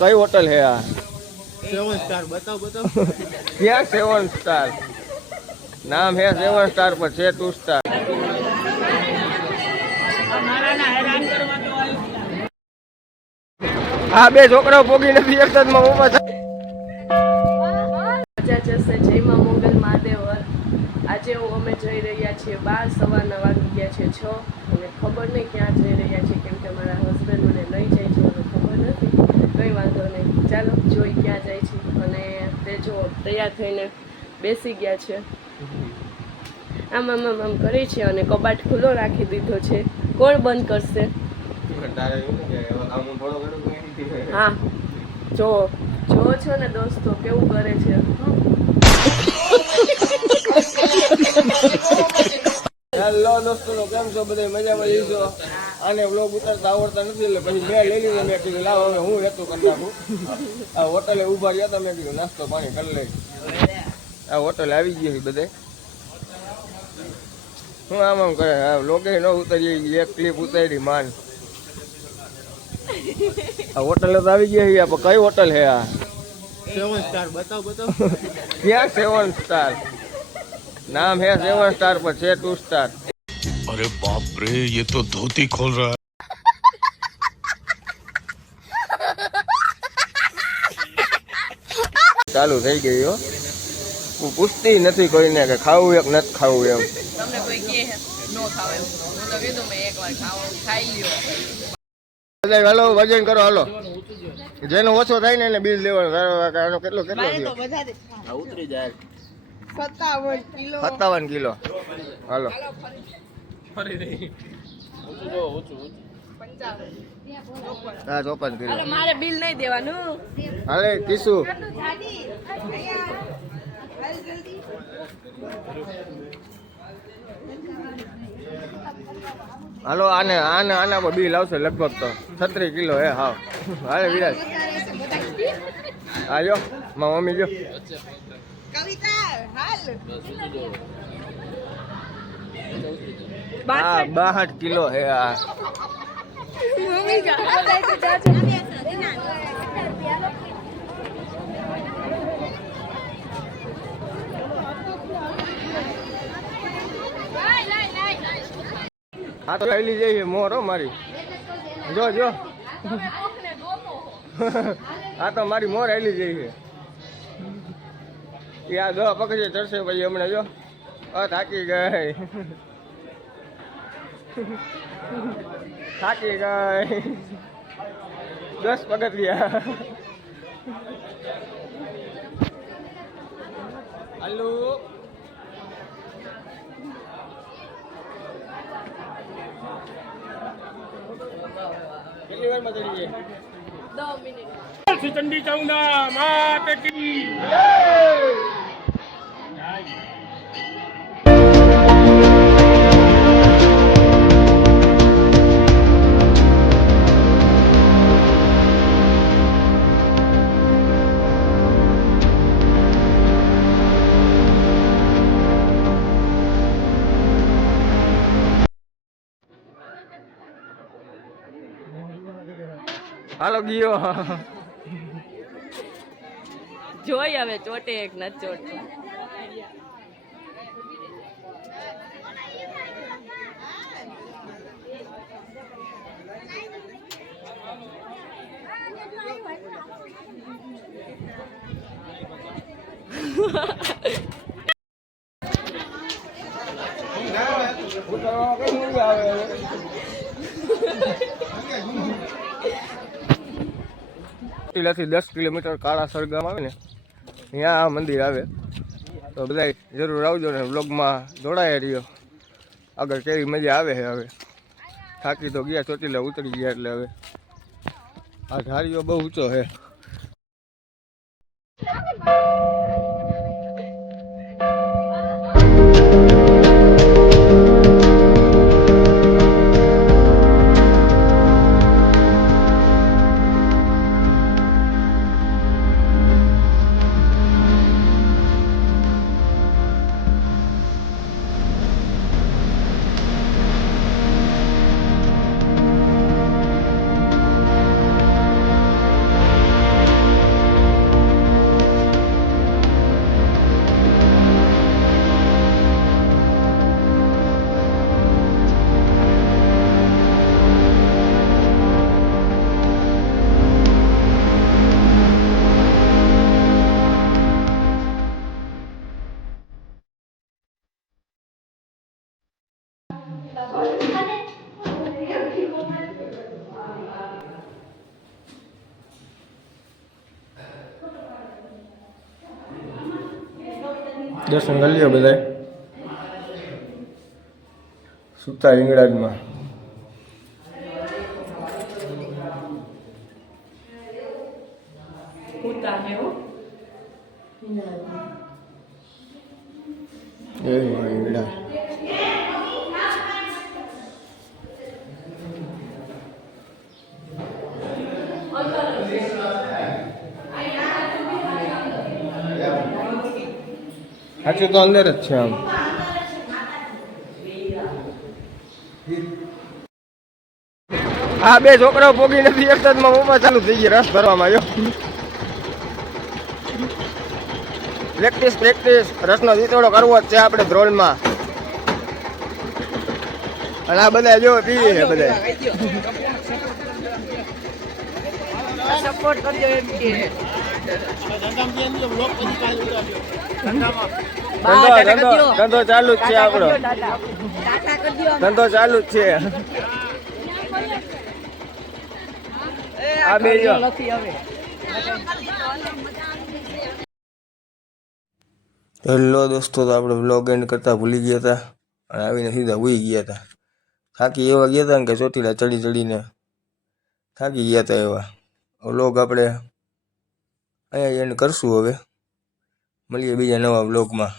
કઈ હોટલ હે આ? 7 સ્ટાર બતાવ ક્યાં 7 સ્ટાર? નામ હે 7 સ્ટાર પર છે 2 સ્ટાર. આ બે છોકરાઓ પોગી નથી એકદમ ઉભા થાય. જય માં મોગલ મહાદેવ. આજે અમે જઈ રહ્યા છીએ બહાર. સવારના વાગી ગયા છે 6 અને ખબર નહીં ક્યાં જઈ રહ્યા છીએ, કેમ કે મારા હસબન્ડ મને લઈ જાય છે અને ખબર નથી. કંઈ વાંધો નહીં, ચાલો જોઈ ક્યાં જાય છે. અને તે જો તૈયાર થઈને બેસી ગયા છે, આમ આમ આમ આમ કરે છે અને કબાટ ખુલ્લો રાખી દીધો છે. કોણ બંધ કરશે? હા, જો છો ને દોસ્તો કેવું કરે છે. હેલો દોસ્તો, કેમ છો બધા? મજામાં જઈશો. આને વ્લોગ ઉતારતા આવડતા નથી એટલે પછી મેં લઈ લીધો. મેં કીધું લાવ હવે હું હેતું કરી નાખું. આ હોટલે ઉભા રહ્યા હતા, મેં કીધું નાસ્તો પાણી કરી લઈ. આ હોટલે આવી ગઈ છે બધે. હું આમ આમ કરે. હા, વ્લોગે ન ઉતારી, એક ક્લિપ ઉતારી માન. આ હોટલે તો આવી ગયા છે. આપણે કઈ હોટલ હે આ? 7 સ્ટાર બતાવ ક્યાં 7 સ્ટાર? नाम है 7 स्टार पर છે 2 स्टार. अरे बाप रे, ये तो धोती खोल रहा है. ચાલુ થઈ ગઈ હો. હું પૂછતી નથી કોઈને કે ખાવું એક નથી ખાવું એમ. તમને કોઈ કહે નો ખાવ એમ, હું તો કીધું મેં એકવાર ખાઈ લ્યો. બધા હાલો વજન કરો, હાલો. જેનો ઓછો થાય ને એને બિલ લેવાનું. આનો કેટલો થયો? ઉતરી જાય 57 કિલો. હાલો હા 54 કિલો. મારે બિલ નહીં દેવાનું. હાલે કિસુ. હાલો આના પર બિલ આવશે લગભગ તો 36 કિલો હે. હા હાલે વિરાજ. આજો મારા મમ્મી જો. હા 62 કિલો હે આ. હા તો લઈ જઈએ મોર હો મારી. જો હા તો મારી મોર આવેલી જઈ છે. યા દવા પકડીએ ચડશે પછી હમણાં જો. થાકી ગઈ થાકી ગઈ. 10 પગથિયા. હાલો કેટલી વારમાં ચડીએ? 10 મિનિટ. चंडी चाउंडा मात की હાલો ગયો. જોઈ હવે ચોટે એક ન ચોટતો. થી 10 કિલોમીટર કાળાસર ગામ આવે ને ત્યાં આ મંદિર આવે. તો બધા જરૂર આવજો ને વ્લોગમાં જોડાયા રહ્યો. આગળ કેવી મજા આવે છે. હવે થાકી તો ગયા, ચોટીલા ઉતરી ગયા એટલે હવે આ ધારીઓ બહુ ઊંચો છે. દર્શન કરી લ્યો બધા સુતા હિંગળાજમાં. જય હિંગળાજ. સાચું તો અંદર જ છે આમ. આ બે છોકરાઓ પોગી નથી એક જ માં મોમાં ચાલુ થઈ ગઈ રસ ભરવામાં આવ્યો. પ્રેક્ટિસ રસનો દીતોડો કરવો જ છે આપણે ધ્રોલમાં. અને આ બધા જો પીવી છે બધા. સપોર્ટ કરજો એમ કે ધંધો ચાલુ જ છે આપણો. ધંધો ચાલુ જ છે. આ બે જો હેલો દોસ્તો, તો આપણે વ્લોગ એન્ડ કરતા ભૂલી ગયા હતા અને આવીને સીધા ઉઈ ગયા હતા. થાકી એવા ગયા હતા ને કે ચોટીલા ચડીને થાકી ગયા હતા એવા. વ્લોગ આપણે અહીંયા એન્ડ કરશું. હવે મળીએ બીજા નવા વ્લોગમાં.